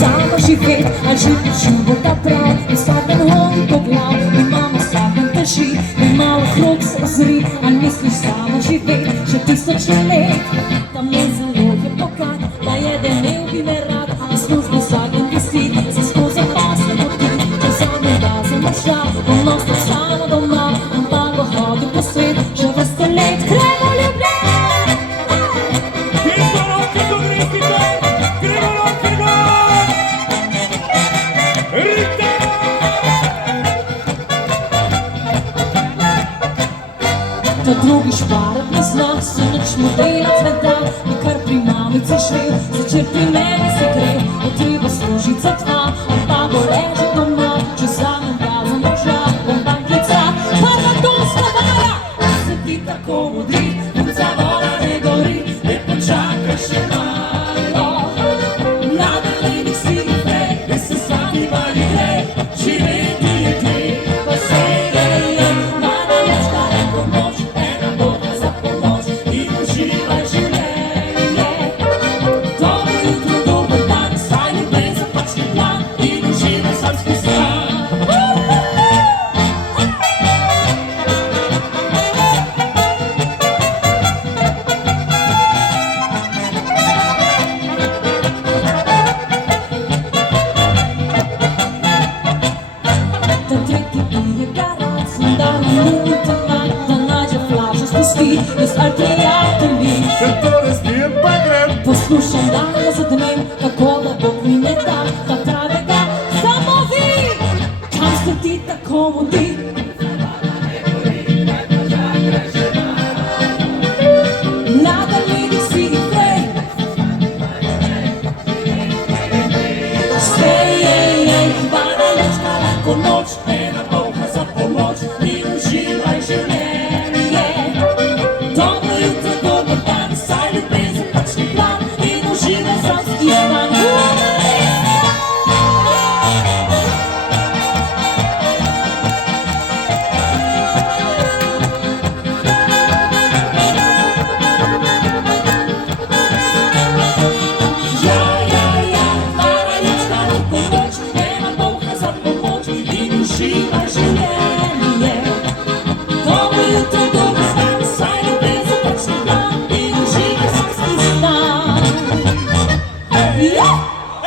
Samo živeti, a živeti života prav. In vsak dan hodim po glav, imamo vsak dan teži. In malo krog se ozri, a misliš samo živeti še 1000 let. Tam je zelo je pokat, da jeden ne bi me rad. V službi vsak dan visi, se skozi pasne poti. Če zadnje da za moža, ponosno samo doma. Ampak bo hodil po svet, že vrsto let. Gremo Ljubljana! Da drugi šparat ne zna, se nič mu delat ne da. Nikar pri mamici živ, začer pri meni se gre. Bo treba služit za dva, pa bo ležet doma. Če vzamem ga za moža, bom banklica. Prva dosta vara, se ti tako mudri. Punca voda ne gori, ne počakaj še malo. Mlada leni si prej, ne se svati vali grej. Živeti je treba se je, mana močka reko moč. Uživaj življenje. Dobro jutro, dober dan, saj ljubezen pač ni plan. In uživaj samski stan. Da tretji pije garat, da minuta manj, da nađe flašo spusti. Jaz ali prijatelji Če to razbijem pa grem. poslušam dan za dnem, kako da Bog mi ne da, da pravega samo vi. Kam ste ti tako mudi? Mlada ledi si prej. Stej, hvala lučka, lahko noč, ena polka za pomoč.